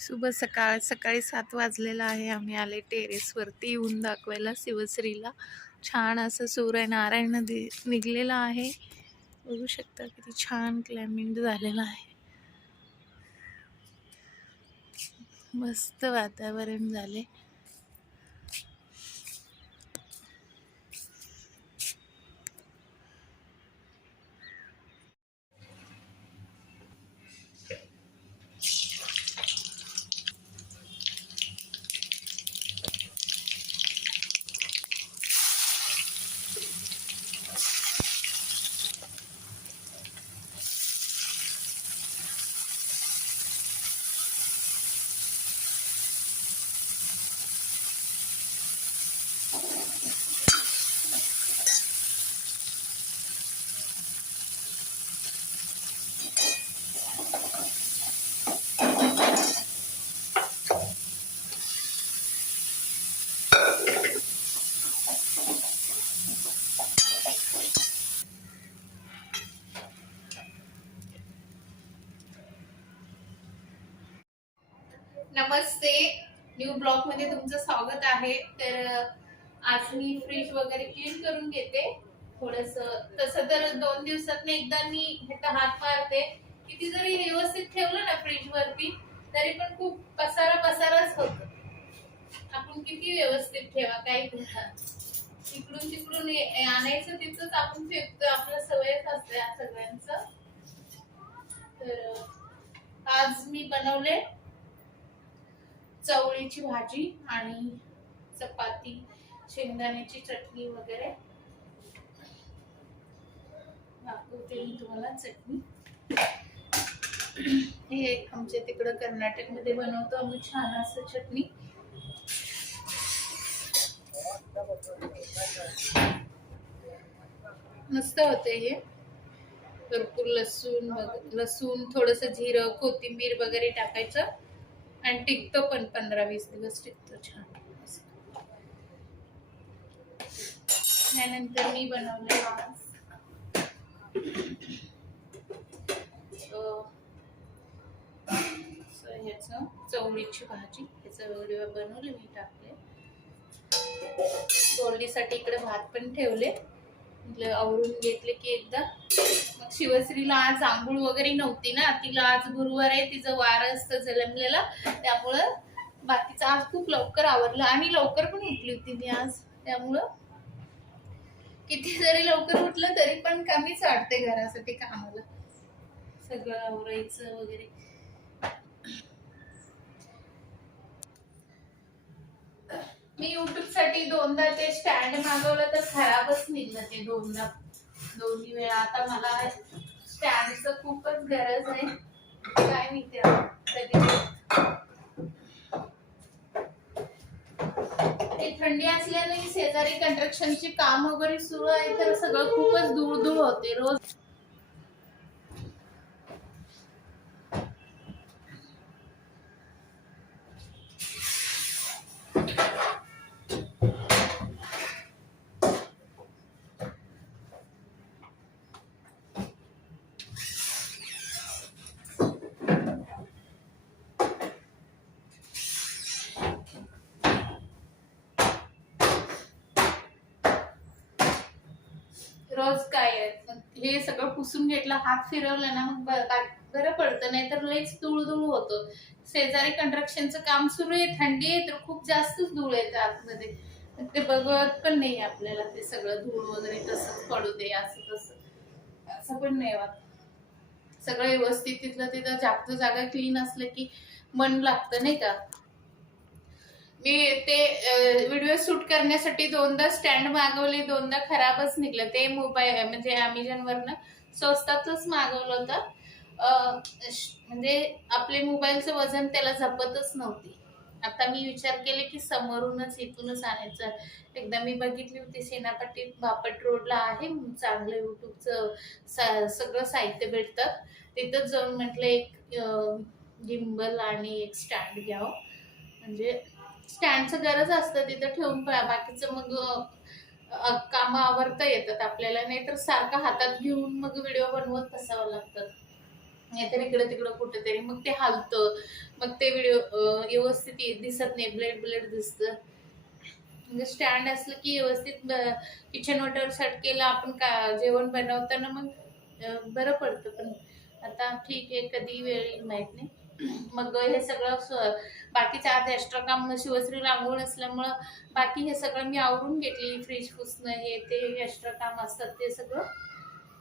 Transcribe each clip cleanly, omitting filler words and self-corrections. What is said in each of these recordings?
शुभ सकाळ. सकाळी 7 वाजलेला आहे. आम्ही आले टेरेसवरती येऊन दाखवायला शिवश्रीला. छान असं सूर्यनारायण निघलेला आहे. बघू शकता किती छान क्लायमेट झालेलं आहे. मस्त वातावरण झाले. नमस्ते, न्यू ब्लॉग मध्ये तुमचं स्वागत आहे. तर आज मी फ्रीज वगैरे क्लीन करून घेते. थोडस तसं तर 2 दिवसात एकदा मी ह्याचा हात मारते. किती जरी व्यवस्थित ठेवलं ना फ्रीज वरती तरी पण खूप पसाराच होतो. आपण किती व्यवस्थित ठेवा काय करा, इकडून तिकडून आणायचं तिथंच आपण फेकतो. आपल्या सवयच असते या सगळ्यांचं. तर आज मी बनवले चवळीची भाजी आणि चपाती, शेंगदाण्याची चटणी वगैरे. दाखवते मी तुम्हाला चटणी. हे आमच्या तिकडं कर्नाटक मध्ये बनवतो आम्ही छान असं चटणी. मस्त होते हे. भरपूर लसूण थोडस जिरं, कोथिंबीर वगैरे टाकायचं आणि टिकतो पण 15-20 दिवस टिकतो छान. त्यानंतर मी बनवले ह्याचं चवळीची भाजी. ह्याचं व्हिडिओ बनवले मी, टाकले. तोडणीसाठी इकडे भात पण ठेवले. आवरून घेतले की एकदा. मग शिवश्रीला आज आंघोळ वगैरे नव्हती ना, तिला आज गुरुवार आहे, तिचं वार असतं जन्मलेलं, त्यामुळं बाकीचं आज खूप लवकर आवरलं आणि लवकर पण उठली होती मी आज. त्यामुळं किती जरी लवकर उठलं तरी पण कमीच वाटते घरासाठी कामाला, सगळं आवरायचं वगैरे. मी युट्यूब साठी 2दा ते स्टँड मागवलं तर खराबच निघलं ते दोन्ही वेळा. आता मला स्टँडचं खूपच गरज आहे. काय माहिती कधी थंडी असल्याने शेजारी कंस्ट्रक्शनची काम वगैरे सुरू आहे, तर सगळं खूपच धूळ होते रोज. रोज काय हे सगळं पुसून घेतलं, हात फिरवला ना मग बरं पडतं. नाही तर लईच धूळ होतो. शेजारी कंस्ट्रक्शनचं काम सुरू आहे, थंडी आहे, तर खूप जास्तच धूळ येते आतमध्ये. ते बघत पण नाही आपल्याला ते सगळं धूळ वगैरे तसंच पडू दे असं पण नाही वाटत. सगळं व्यवस्थित तिथलं तिथं जागा क्लीन असलं की मन लागतं, नाही का. मी ते व्हिडिओ शूट करण्यासाठी 2दा स्टँड मागवले, 2दा खराबच निघलं. ते मोबाईल म्हणजे अमेझॉन वरनं स्वस्तातच मागवलं होतं. म्हणजे आपले मोबाईलचं वजन त्याला झपतच नव्हती. आता मी विचार केले की समोरूनच इथूनच आणायचं. एकदा मी बघितली होती सेनापट्टी बापट रोडला आहे चांगलं युट्यूबचं सगळं साहित्य भेटतं. तिथंच जाऊन म्हटलं एक गिम्बल आणि एक स्टँड घ्यावं. म्हणजे स्टँडचं गरज असतं तिथं ठेवून, बाकीचं मग काम आवरता येतात आपल्याला. नाहीतर सारखं हातात घेऊन मग व्हिडिओ बनवत बसावं लागतं. नाहीतर इकडं तिकडं कुठेतरी मग ते हलतं. मग ते व्हिडिओ व्यवस्थित दिसत नाही, ब्लेड ब्लेड दिसतं. म्हणजे स्टँड असलं की व्यवस्थित किचन वाटर सेट केलं आपण का जेवण बनवताना मग बरं पडतं. पण आता ठीक आहे, कधी वेळ येईल माहित नाही. मग हे सगळं बाकीचं आज एक्स्ट्रा काम शिवश्री रांगोळ असल्यामुळं बाकी हे सगळं मी आवरून घेतली. फ्रीज पुसणं हे ते एक्स्ट्रा काम असतात ते सगळं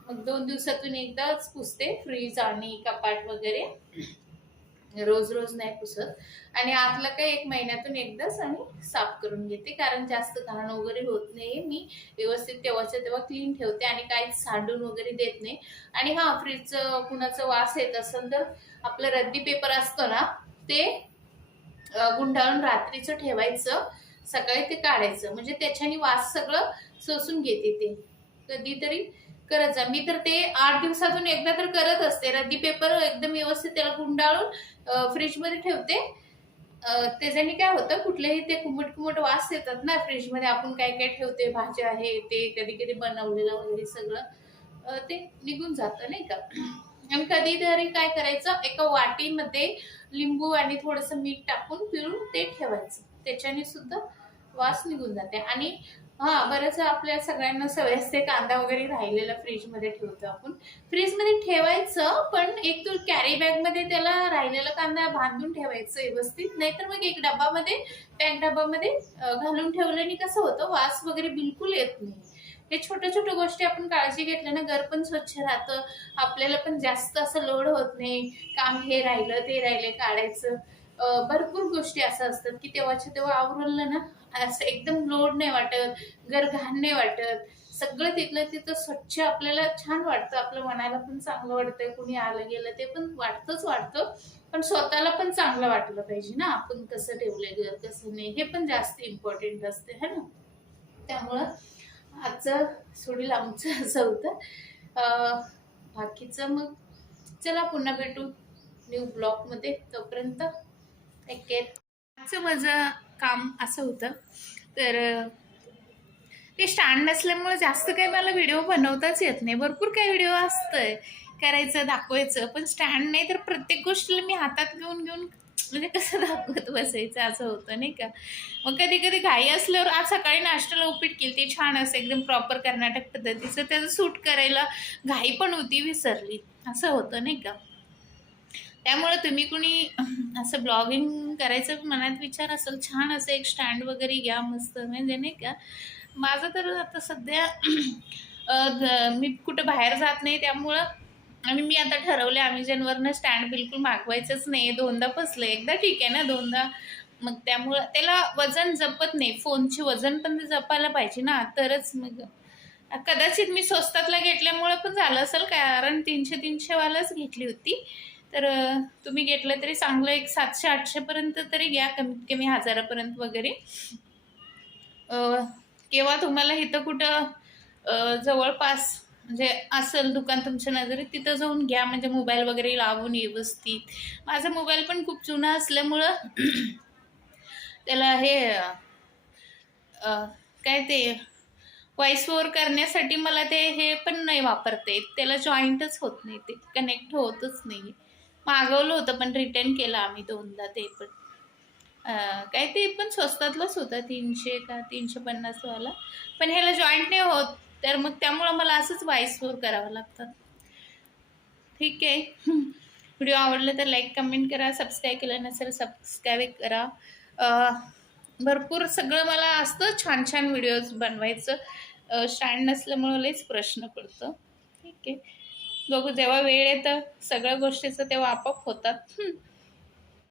मग 2 दिवसातून एकदाच पुसते फ्रीज आणि कपाट वगैरे. रोज रोज नाही पुसत. आणि आतलं काही 1 महिन्यातून एकदाच आणि साफ करून घेते, कारण जास्त घाण वगैरे होत नाही. मी व्यवस्थित तेव्हाच्या तेव्हा क्लीन ठेवते आणि काहीच सांडून वगैरे देत नाही. आणि हा फ्रीजचं कुणाचं वास येत असेल तर आपलं रद्दी पेपर असतो ना ते गुंडाळून रात्रीचं ठेवायचं, सकाळी ते काढायचं, म्हणजे त्याच्याने वास सगळं शोषून घेते. ते कधीतरी करत जा. मी तर ते 8 दिवसातून एकदा तर करत असते. रद्दी पेपर एकदम व्यवस्थित त्याला गुंडाळून फ्रीजमध्ये ठेवते. त्याच्याने काय होतं, कुठलेही ते कुमट वास येतात ना फ्रीजमध्ये, आपण काय काय ठेवते भाज्या आहे ते कधी कधी बनवलेलं वगैरे सगळं ते निघून जातं नाही का. आणि कधीतरी काय करायचं, एका वाटीमध्ये लिंबू आणि थोडंसं मीठ टाकून पिळून ते ठेवायचं, त्याच्याने सुद्धा वास निघून जाते. आणि हा बरंच आपल्या सगळ्यांना सवय असते कांदा वगैरे राहिलेला फ्रीजमध्ये ठेवतो आपण. फ्रीजमध्ये ठेवायचं, पण एक तो कॅरी बॅगमध्ये त्याला राहिलेला कांदा बांधून ठेवायचं व्यवस्थित. नाहीतर मग एक डब्बामध्ये पॅक डब्बामध्ये घालून ठेवल्याने कसं होतं, वास वगैरे बिलकुल येत नाही. हे छोट्या छोट्या गोष्टी आपण काळजी घेतल्यानं घर पण स्वच्छ राहतं, आपल्याला पण जास्त असं लोड होत नाही. काम हे राहिलं ते राहिले काढायचं. भरपूर गोष्टी असं असतात की तेव्हाच्या तेव्हा आवरलं ना, असं एकदम लोड नाही वाटत, घर घाण नाही वाटत. सगळं तिथलं तिथं स्वच्छ आपल्याला छान वाटतं, आपल्या मनाला पण चांगलं वाटतं. कुणी आलं गेलं ते पण वाटतं. पण स्वतःला पण चांगलं वाटलं पाहिजे ना, आपण कसं ठेवलंय घर कसं नाही, हे पण जास्त इम्पॉर्टंट असते है ना. त्यामुळं आजचं थोडी लांबचं असं होतं. बाकीचं मग चला पुन्हा भेटू न्यू ब्लॉगमध्ये. तोपर्यंत टेक केअर. आजचं माझं काम असं होतं, तर ते स्टँड नसल्यामुळे जास्त काही मला व्हिडिओ बनवताच येत नाही. भरपूर काही व्हिडिओ असतंय करायचं दाखवायचं, पण स्टँड नाही तर प्रत्येक गोष्टीला मी हातात घेऊन म्हणजे कसं दाखवत बसायचं असं होतं नाही का. मग कधी कधी घाई असल्यावर, आज सकाळी नाश्त्याला उपीट केली, ते छान असं एकदम प्रॉपर कर्नाटक पद्धतीचं, त्याचं सूट करायला घाई पण होती, विसरली, असं होतं नाही का. त्यामुळे तुम्ही कुणी असं ब्लॉगिंग करायचं मनात विचार असेल, छान असं एक स्टँड वगैरे घ्या मस्त, म्हणजे नाही का. माझं तर आता सध्या मी कुठं बाहेर जात नाही, त्यामुळं आणि मी आता ठरवले अमेझॉनवरनं स्टँड बिलकुल मागवायचंच नाही. 2दा फसलं, एकदा ठीक आहे ना, 2दा. मग त्यामुळं त्याला वजन जपत नाही, फोनची वजन पण ते जपायला पाहिजे ना, तरच मग कदाचित मी स्वस्तातला घेतल्यामुळं पण झालं असेल, कारण 300 वालाच घेतली होती. तर तुम्ही घेतलं तरी चांगलं, एक 700-800 पर्यंत तरी घ्या, कमीत कमी 1000 वगैरे. किंवा तुम्हाला इथं कुठं जवळपास म्हणजे असेल दुकान तुमच्या नजरेत, तिथं जाऊन घ्या, म्हणजे मोबाईल वगैरे लावून व्यवस्थित. माझा मोबाईल पण खूप जुना असल्यामुळं त्याला हे काय ते व्हॉइस ओव्हर करण्यासाठी मला ते हे पण नाही वापरता येत, त्याला जॉईंटच होत नाही, ते कनेक्ट होतच नाही. मागवलं होतं पण रिटर्न केलं आम्ही 2दा. ते पण काय ते पण स्वस्तातलंच होतं, 300 का 350 वाला, पण ह्याला जॉईंट नाही होत. तर मग त्यामुळं मला असंच व्हॉइस ओव्हर करावं लागतं. ठीक आहे. व्हिडिओ आवडला तर लाईक कमेंट करा, सबस्क्राईब केलं नसेल सबस्क्राईब करा. भरपूर सगळं मला असतं छान छान व्हिडिओज बनवायचं, स्टँड नसल्यामुळं लईच प्रश्न पडतो. ठीक आहे, बघू जेव्हा वेळ येतं सगळ्या गोष्टीचं तेव्हा आपोआप होतात.